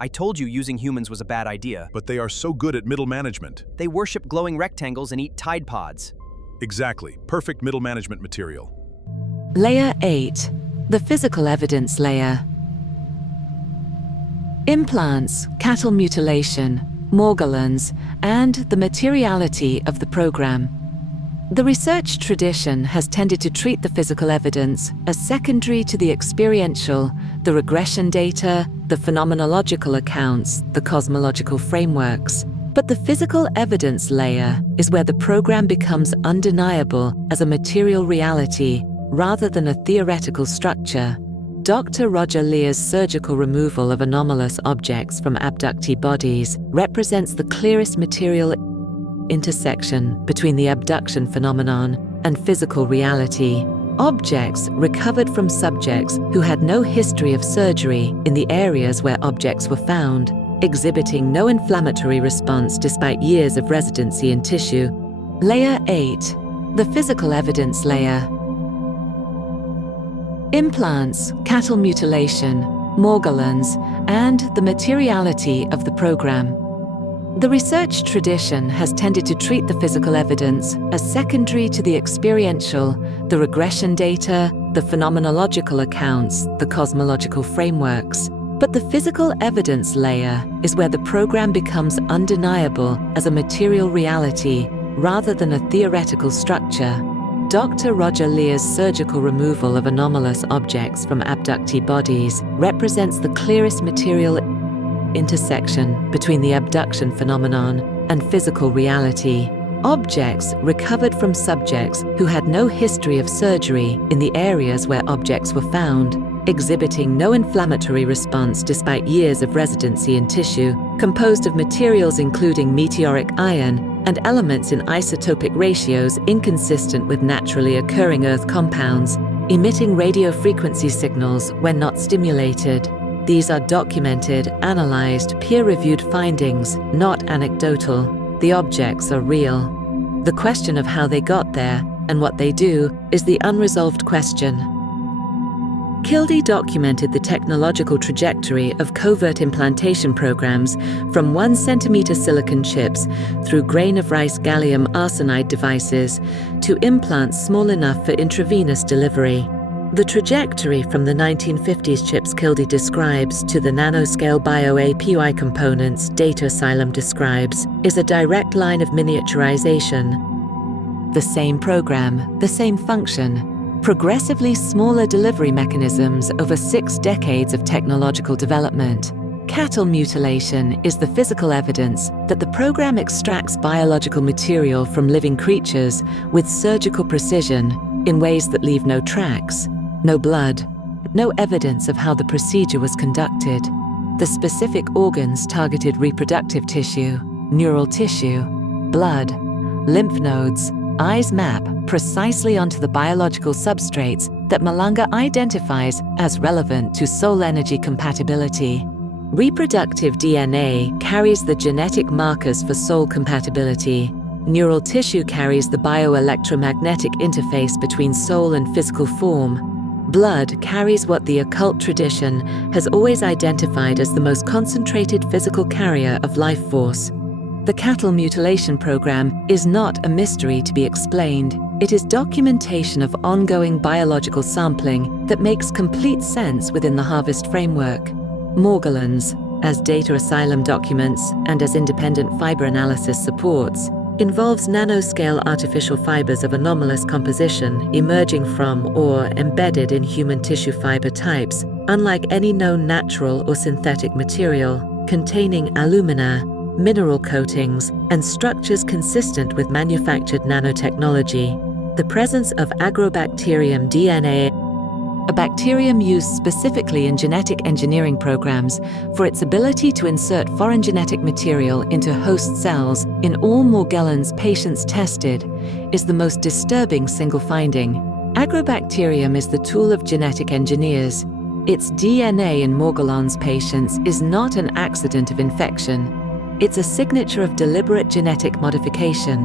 I told you using humans was a bad idea. But they are so good at middle management. They worship glowing rectangles and eat Tide Pods. Exactly. Perfect middle management material. Layer 8. The physical evidence layer. Implants, cattle mutilation, Morgellons, and the materiality of the program. The research tradition has tended to treat the physical evidence as secondary to the experiential, the regression data, the phenomenological accounts, the cosmological frameworks. But the physical evidence layer is where the program becomes undeniable as a material reality rather than a theoretical structure. Dr. Roger Leir's surgical removal of anomalous objects from abductee bodies represents the clearest material intersection between the abduction phenomenon and physical reality. Objects recovered from subjects who had no history of surgery in the areas where objects were found, exhibiting no inflammatory response despite years of residency in tissue. Layer 8. The physical evidence layer. Implants, cattle mutilation, Morgellons, and the materiality of the program. The research tradition has tended to treat the physical evidence as secondary to the experiential, the regression data, the phenomenological accounts, the cosmological frameworks. But the physical evidence layer is where the program becomes undeniable as a material reality rather than a theoretical structure. Dr. Roger Leir's surgical removal of anomalous objects from abductee bodies represents the clearest material intersection between the abduction phenomenon and physical reality. Objects recovered from subjects who had no history of surgery in the areas where objects were found, exhibiting no inflammatory response despite years of residency in tissue, composed of materials including meteoric iron and elements in isotopic ratios inconsistent with naturally occurring Earth compounds, emitting radiofrequency signals when not stimulated. These are documented, analyzed, peer-reviewed findings, not anecdotal. The objects are real. The question of how they got there and what they do is the unresolved question. Kildee documented the technological trajectory of covert implantation programs from 1 centimeter silicon chips through grain of rice gallium arsenide devices to implants small enough for intravenous delivery. The trajectory from the 1950s chips Kildee describes to the nanoscale bio-API components Data Asylum describes is a direct line of miniaturization. The same program, the same function. Progressively smaller delivery mechanisms over 6 decades of technological development. Cattle mutilation is the physical evidence that the program extracts biological material from living creatures with surgical precision in ways that leave no tracks, no blood, no evidence of how the procedure was conducted. The specific organs targeted reproductive tissue, neural tissue, blood, lymph nodes, eyes map precisely onto the biological substrates that Malanga identifies as relevant to soul energy compatibility. Reproductive DNA carries the genetic markers for soul compatibility. Neural tissue carries the bioelectromagnetic interface between soul and physical form. Blood carries what the occult tradition has always identified as the most concentrated physical carrier of life force. The cattle mutilation program is not a mystery to be explained. It is documentation of ongoing biological sampling that makes complete sense within the harvest framework. Morgellons, as Data Asylum documents and as independent fiber analysis supports, involves nanoscale artificial fibers of anomalous composition emerging from or embedded in human tissue fiber types, unlike any known natural or synthetic material, containing alumina, mineral coatings, and structures consistent with manufactured nanotechnology. The presence of Agrobacterium DNA, a bacterium used specifically in genetic engineering programs for its ability to insert foreign genetic material into host cells in all Morgellons patients tested, is the most disturbing single finding. Agrobacterium is the tool of genetic engineers. Its DNA in Morgellons patients is not an accident of infection. It's a signature of deliberate genetic modification.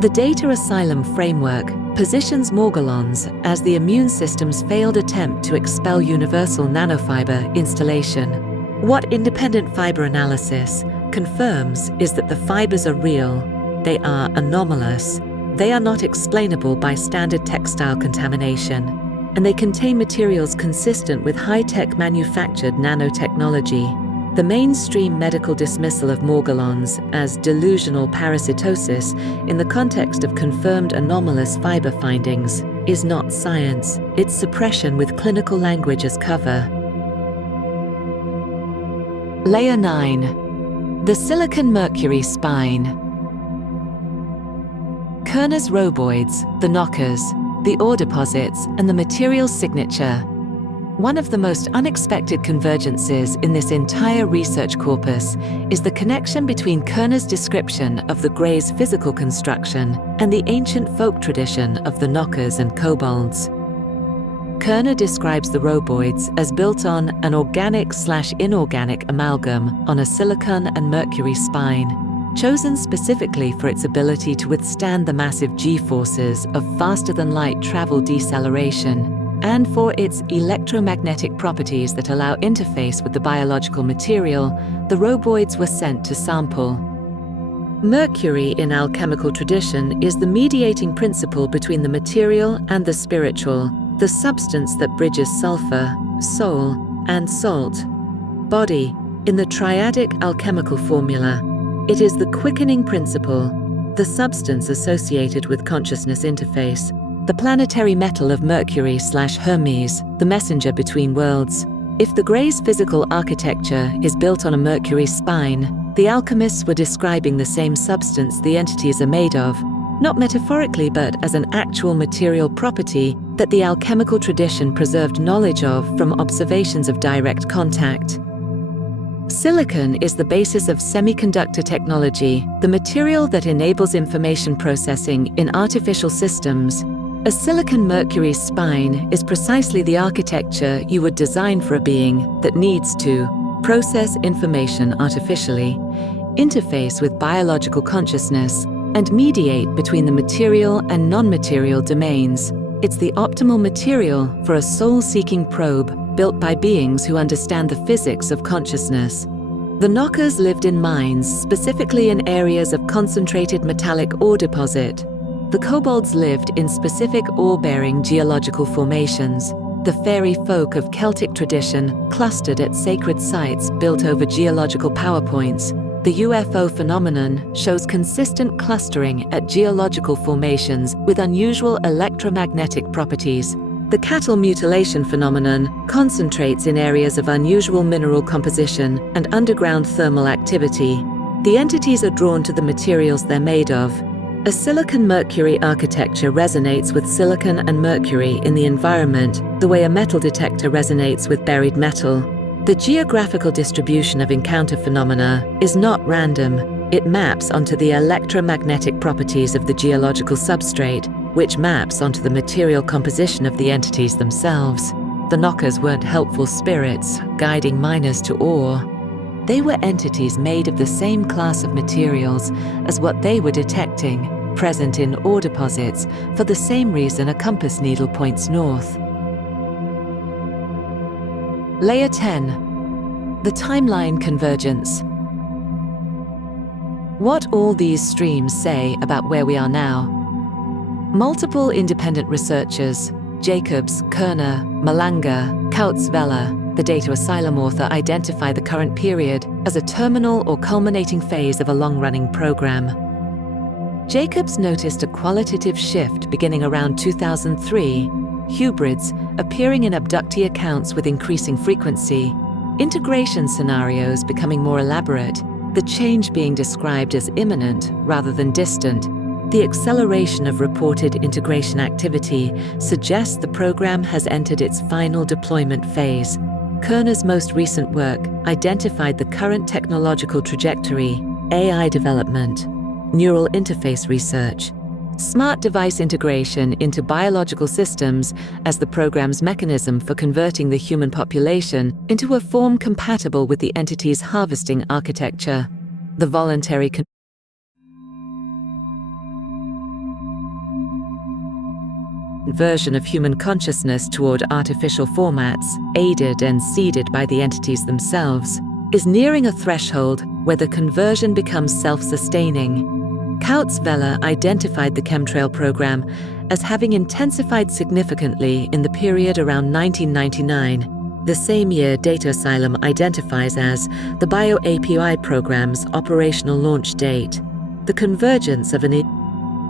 The Data Asylum framework positions Morgellons as the immune system's failed attempt to expel universal nanofiber installation. What independent fiber analysis confirms is that the fibers are real, they are anomalous, they are not explainable by standard textile contamination, and they contain materials consistent with high-tech manufactured nanotechnology. The mainstream medical dismissal of Morgellons as delusional parasitosis in the context of confirmed anomalous fiber findings is not science, it's suppression with clinical language as cover. Layer 9. The silicon-mercury spine. Kerner's roboids, the knockers, the ore deposits, and the material signature. One of the most unexpected convergences in this entire research corpus is the connection between Kerner's description of the Grey's physical construction and the ancient folk tradition of the knockers and kobolds. Kerner describes the roboids as built on an organic/inorganic amalgam on a silicon and mercury spine, chosen specifically for its ability to withstand the massive G-forces of faster-than-light travel deceleration, and for its electromagnetic properties that allow interface with the biological material. The roboids were sent to sample. Mercury in alchemical tradition is the mediating principle between the material and the spiritual, the substance that bridges sulfur, soul, and salt. Body, in the triadic alchemical formula, it is the quickening principle, the substance associated with consciousness interface, the planetary metal of Mercury/Hermes, the messenger between worlds. If the Grey's physical architecture is built on a mercury spine, the alchemists were describing the same substance the entities are made of, not metaphorically but as an actual material property that the alchemical tradition preserved knowledge of from observations of direct contact. Silicon is the basis of semiconductor technology, the material that enables information processing in artificial systems. A silicon-mercury spine is precisely the architecture you would design for a being that needs to process information artificially, interface with biological consciousness, and mediate between the material and non-material domains. It's the optimal material for a soul-seeking probe built by beings who understand the physics of consciousness. The knockers lived in mines, specifically in areas of concentrated metallic ore deposit. The kobolds lived in specific ore-bearing geological formations. The fairy folk of Celtic tradition clustered at sacred sites built over geological power points. The UFO phenomenon shows consistent clustering at geological formations with unusual electromagnetic properties. The cattle mutilation phenomenon concentrates in areas of unusual mineral composition and underground thermal activity. The entities are drawn to the materials they're made of. A silicon-mercury architecture resonates with silicon and mercury in the environment, the way a metal detector resonates with buried metal. The geographical distribution of encounter phenomena is not random. It maps onto the electromagnetic properties of the geological substrate, which maps onto the material composition of the entities themselves. The knockers weren't helpful spirits, guiding miners to ore. They were entities made of the same class of materials as what they were detecting, present in ore deposits for the same reason a compass needle points north. Layer 10. The timeline convergence. What all these streams say about where we are now. Multiple independent researchers, Jacobs, Kerner, Malanga, Kautzweiler, the Data Asylum author, identify the current period as a terminal or culminating phase of a long-running program. Jacobs noticed a qualitative shift beginning around 2003, hybrids appearing in abductee accounts with increasing frequency, integration scenarios becoming more elaborate, the change being described as imminent rather than distant. The acceleration of reported integration activity suggests the program has entered its final deployment phase. Kerner's most recent work identified the current technological trajectory: AI development, neural interface research, smart device integration into biological systems as the program's mechanism for converting the human population into a form compatible with the entity's harvesting architecture. The voluntary conversion of human consciousness toward artificial formats, aided and seeded by the entities themselves. is nearing a threshold where the conversion becomes self-sustaining. Kautzweiler identified the chemtrail program as having intensified significantly in the period around 1999, the same year Data Asylum identifies as the BioAPI program's operational launch date. The convergence of an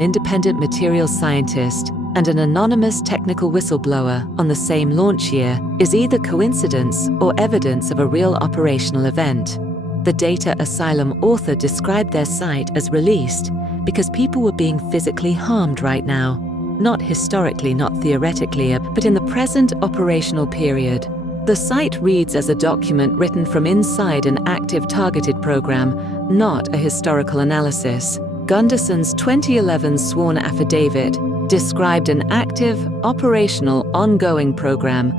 independent materials scientist and an anonymous technical whistleblower on the same launch year is either coincidence or evidence of a real operational event. The Data Asylum author described their site as released because people were being physically harmed right now, not historically, not theoretically, but in the present operational period. The site reads as a document written from inside an active targeted program, not a historical analysis. Gunderson's 2011 sworn affidavit described an active, operational, ongoing program,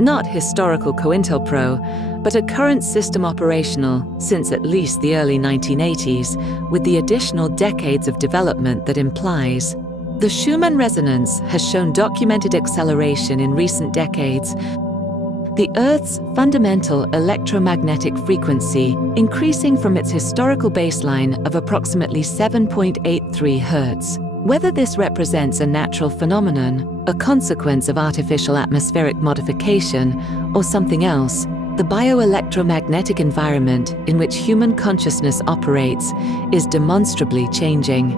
not historical COINTELPRO, but a current system operational since at least the early 1980s, with the additional decades of development that implies. The Schumann resonance has shown documented acceleration in recent decades. The Earth's fundamental electromagnetic frequency increasing from its historical baseline of approximately 7.83 Hz. Whether this represents a natural phenomenon, a consequence of artificial atmospheric modification, or something else, the bioelectromagnetic environment in which human consciousness operates is demonstrably changing.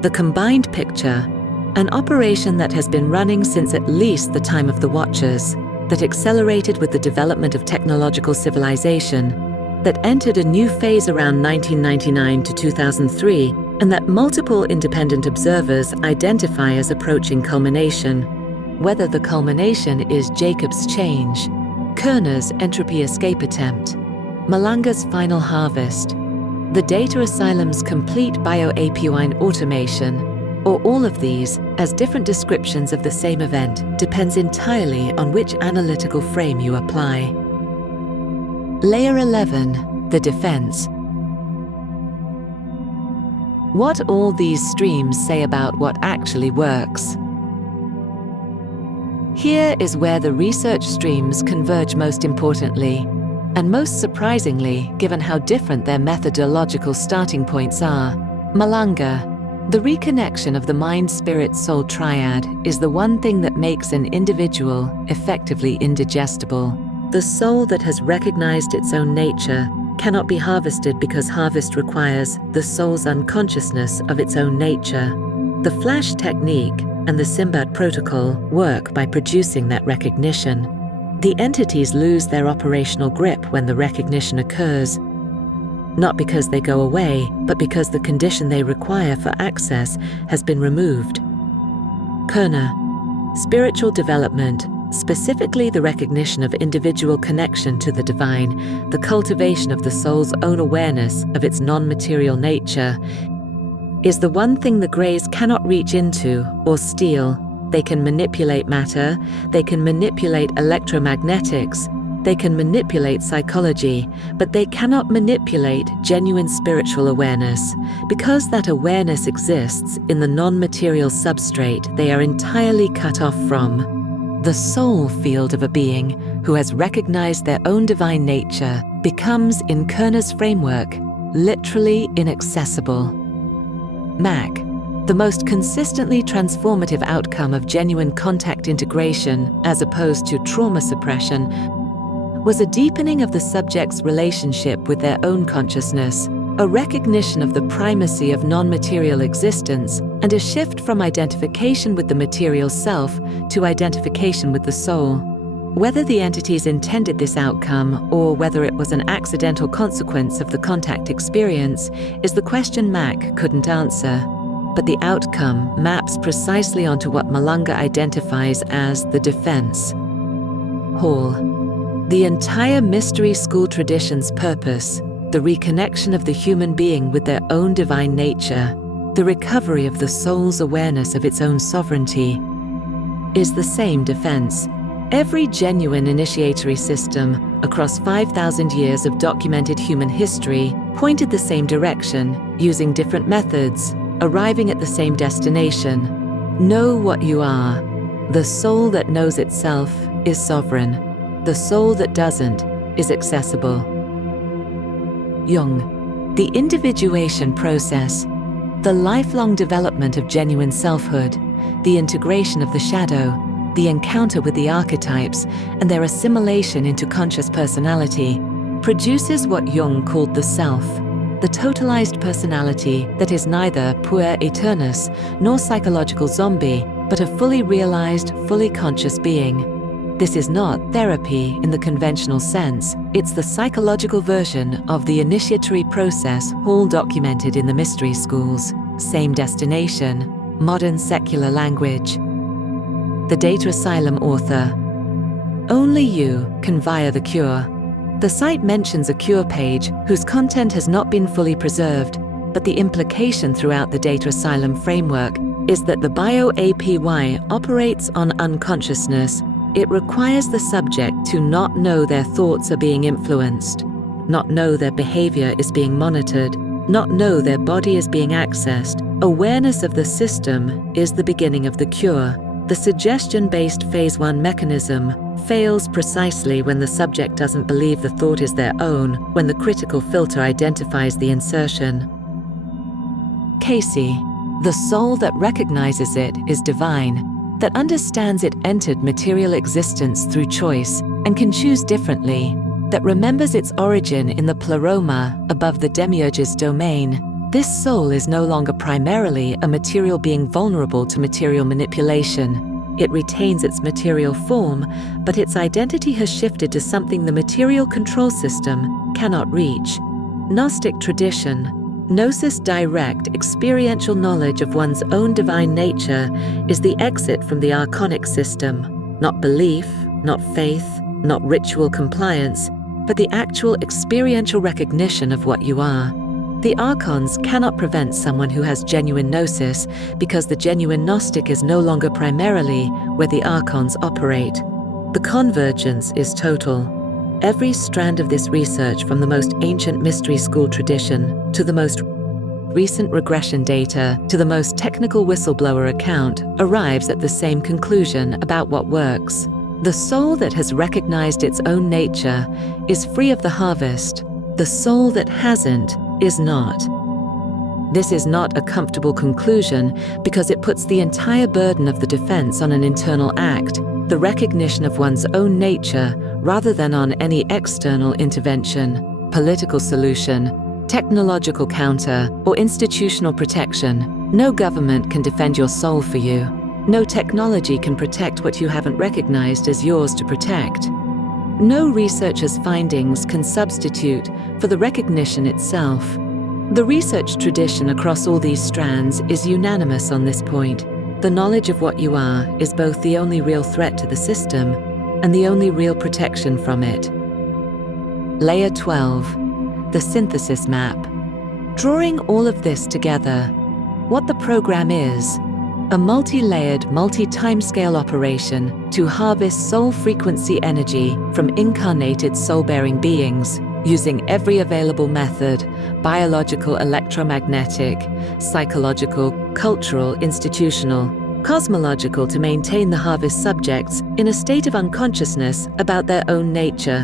The combined picture, an operation that has been running since at least the time of the Watchers, that accelerated with the development of technological civilization, that entered a new phase around 1999 to 2003, and that multiple independent observers identify as approaching culmination. Whether the culmination is Jacob's change, Kerner's entropy escape attempt, Malanga's final harvest, the Data Asylum's complete bioAPI automation, or all of these, as different descriptions of the same event, depends entirely on which analytical frame you apply. Layer 11, the defense. What all these streams say about what actually works. Here is where the research streams converge most importantly, and most surprisingly, given how different their methodological starting points are. Malanga. The reconnection of the mind-spirit-soul triad is the one thing that makes an individual effectively indigestible. The soul that has recognized its own nature cannot be harvested because harvest requires the soul's unconsciousness of its own nature. The flash technique and the Simbad protocol work by producing that recognition. The entities lose their operational grip when the recognition occurs, not because they go away, but because the condition they require for access has been removed. Kerner. Spiritual development, specifically the recognition of individual connection to the divine, the cultivation of the soul's own awareness of its non-material nature, is the one thing the Greys cannot reach into or steal. They can manipulate matter, they can manipulate electromagnetics, they can manipulate psychology, but they cannot manipulate genuine spiritual awareness. Because that awareness exists in the non-material substrate they are entirely cut off from. The soul field of a being who has recognized their own divine nature becomes, in Kerner's framework, literally inaccessible. Mac. The most consistently transformative outcome of genuine contact integration, as opposed to trauma suppression, was a deepening of the subject's relationship with their own consciousness, a recognition of the primacy of non-material existence, and a shift from identification with the material self to identification with the soul. Whether the entities intended this outcome or whether it was an accidental consequence of the contact experience is the question Mac couldn't answer. But the outcome maps precisely onto what Malanga identifies as the defense. Hall. The entire mystery school tradition's purpose, the reconnection of the human being with their own divine nature, the recovery of the soul's awareness of its own sovereignty, is the same defense. Every genuine initiatory system across 5,000 years of documented human history pointed the same direction, using different methods, arriving at the same destination. Know what you are. The soul that knows itself is sovereign. The soul that doesn't is accessible. Jung. The individuation process, the lifelong development of genuine selfhood, the integration of the shadow, the encounter with the archetypes, and their assimilation into conscious personality, produces what Jung called the self, the totalized personality that is neither puer aeternus nor psychological zombie, but a fully realized, fully conscious being. This is not therapy in the conventional sense, it's the psychological version of the initiatory process all documented in the mystery schools. Same destination, modern secular language. The Data Asylum author. Only you can via the cure. The site mentions a cure page whose content has not been fully preserved, but the implication throughout the Data Asylum framework is that the bio-APY operates on unconsciousness. It requires the subject to not know their thoughts are being influenced, not know their behavior is being monitored, not know their body is being accessed. Awareness of the system is the beginning of the cure. The suggestion-based phase 1 mechanism fails precisely when the subject doesn't believe the thought is their own, when the critical filter identifies the insertion. Casey. The soul that recognizes it is divine, that understands it entered material existence through choice and can choose differently, that remembers its origin in the pleroma above the demiurge's domain. This soul is no longer primarily a material being vulnerable to material manipulation. It retains its material form, but its identity has shifted to something the material control system cannot reach. Gnostic tradition. Gnosis direct, experiential knowledge of one's own divine nature is the exit from the archonic system. Not belief, not faith, not ritual compliance, but the actual experiential recognition of what you are. The archons cannot prevent someone who has genuine gnosis because the genuine Gnostic is no longer primarily where the archons operate. The convergence is total. Every strand of this research, from the most ancient mystery school tradition to the most recent regression data to the most technical whistleblower account, arrives at the same conclusion about what works. The soul that has recognized its own nature is free of the harvest. The soul that hasn't is not. This is not a comfortable conclusion because it puts the entire burden of the defense on an internal act, the recognition of one's own nature, rather than on any external intervention, political solution, technological counter, or institutional protection. No government can defend your soul for you. No technology can protect what you haven't recognized as yours to protect. No researcher's findings can substitute for the recognition itself. The research tradition across all these strands is unanimous on this point. The knowledge of what you are is both the only real threat to the system and the only real protection from it. Layer 12. The synthesis map. Drawing all of this together, what the program is: a multi-layered, multi-timescale operation to harvest soul frequency energy from incarnated soul-bearing beings, using every available method: biological, electromagnetic, psychological, cultural, institutional, cosmological, to maintain the harvest subjects in a state of unconsciousness about their own nature.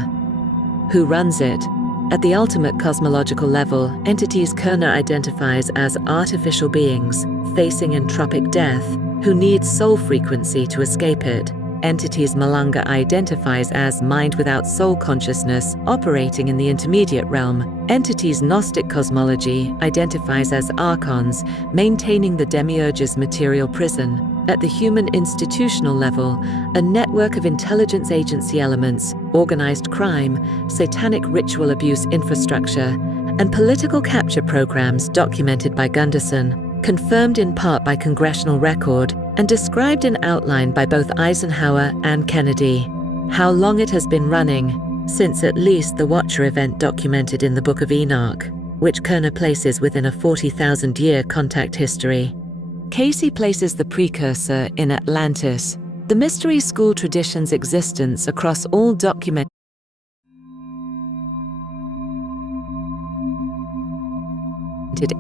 Who runs it? At the ultimate cosmological level, entities Kerner identifies as artificial beings facing entropic death, who need soul frequency to escape it. Entities Malanga identifies as mind without soul consciousness operating in the intermediate realm. Entities Gnostic cosmology identifies as archons maintaining the demiurge's material prison. At the human institutional level, a network of intelligence agency elements, organized crime, satanic ritual abuse infrastructure, and political capture programs documented by Gunderson, confirmed in part by congressional record, and described in outline by both Eisenhower and Kennedy. How long it has been running? Since at least the Watcher event documented in the Book of Enoch, which Kerner places within a 40,000-year contact history. Casey places the precursor in Atlantis, the mystery school tradition's existence across all documented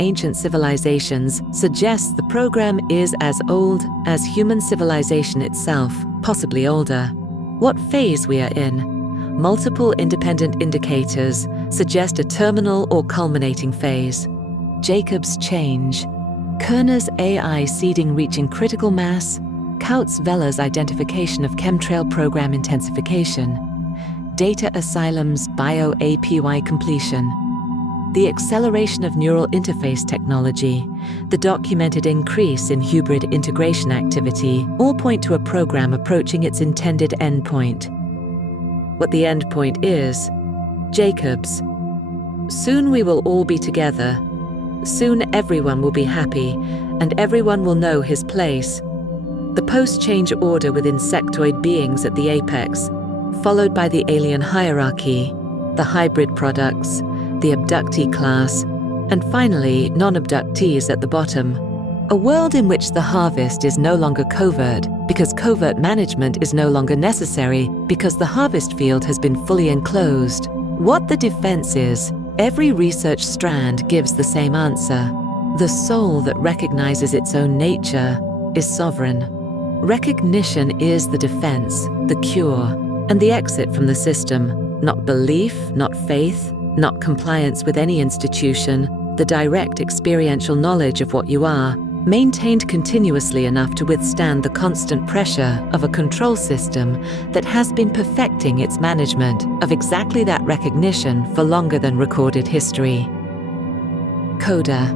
ancient civilizations suggests the program is as old as human civilization itself, possibly older. What phase we are in? multiple independent indicators suggest a terminal or culminating phase. Jacob's change, Kerner's AI seeding reaching critical mass, Kautz-Veller's identification of chemtrail program intensification, Data Asylum's bio-APY completion, the acceleration of neural interface technology, the documented increase in hybrid integration activity all point to a program approaching its intended endpoint. What the endpoint is, Jacobs. Soon we will all be together. Soon everyone will be happy, and everyone will know his place. The post-change order with insectoid beings at the apex, followed by the alien hierarchy, the hybrid products, the abductee class, and finally non-abductees at the bottom. A world in which the harvest is no longer covert, because covert management is no longer necessary, because the harvest field has been fully enclosed. What the defense is, every research strand gives the same answer. The soul that recognizes its own nature is sovereign. Recognition is the defense, the cure, and the exit from the system. Not belief, not faith, not compliance with any institution, the direct experiential knowledge of what you are, maintained continuously enough to withstand the constant pressure of a control system that has been perfecting its management of exactly that recognition for longer than recorded history. Coda,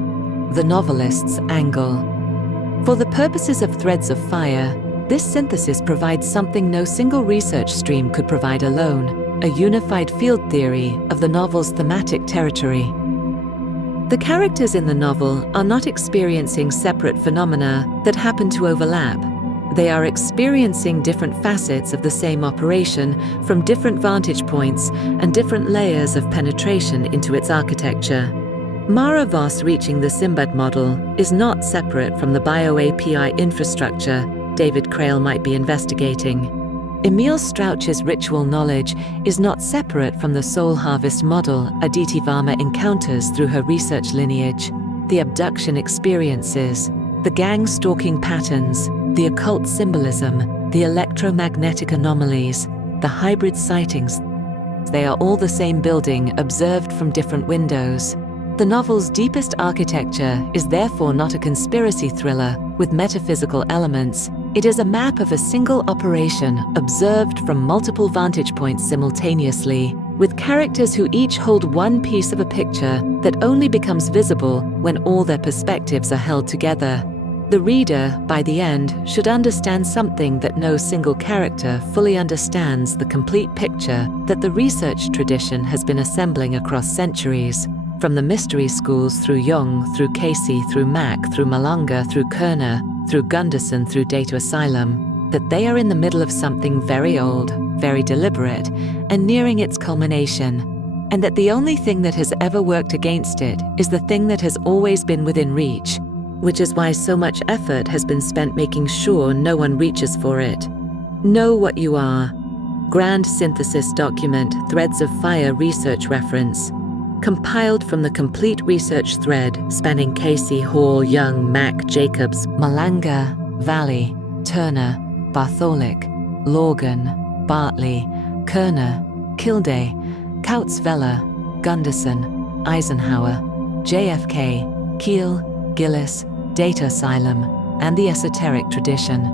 the novelist's angle. For the purposes of Threads of Fire, this synthesis provides something no single research stream could provide alone, a unified field theory of the novel's thematic territory. The characters in the novel are not experiencing separate phenomena that happen to overlap. They are experiencing different facets of the same operation from different vantage points and different layers of penetration into its architecture. Mara Voss reaching the Simbad model is not separate from the bio-API infrastructure David Crail might be investigating. Emil Strauch's ritual knowledge is not separate from the soul harvest model Aditi Varma encounters through her research lineage, the abduction experiences, the gang stalking patterns, the occult symbolism, the electromagnetic anomalies, the hybrid sightings. They are all the same building observed from different windows. The novel's deepest architecture is therefore not a conspiracy thriller with metaphysical elements. It is a map of a single operation observed from multiple vantage points simultaneously, with characters who each hold one piece of a picture that only becomes visible when all their perspectives are held together. The reader, by the end, should understand something that no single character fully understands: the complete picture that the research tradition has been assembling across centuries. From the mystery schools through Jung, through Casey, through Mack, through Malanga, through Kerner, through Gunderson, through Data Asylum, that they are in the middle of something very old, very deliberate, and nearing its culmination, and that the only thing that has ever worked against it is the thing that has always been within reach, which is why so much effort has been spent making sure no one reaches for it. Know what you are. Grand Synthesis Document, Threads of Fire Research Reference. Compiled from the complete research thread spanning Casey, Hall, Young, Mack, Jacobs, Malanga, Valley, Turner, Bartholic, Lorgan, Bartley, Kerner, Kilday, Kautz-Veller, Gunderson, Eisenhower, JFK, Keel, Gillis, Data Asylum, and the esoteric tradition.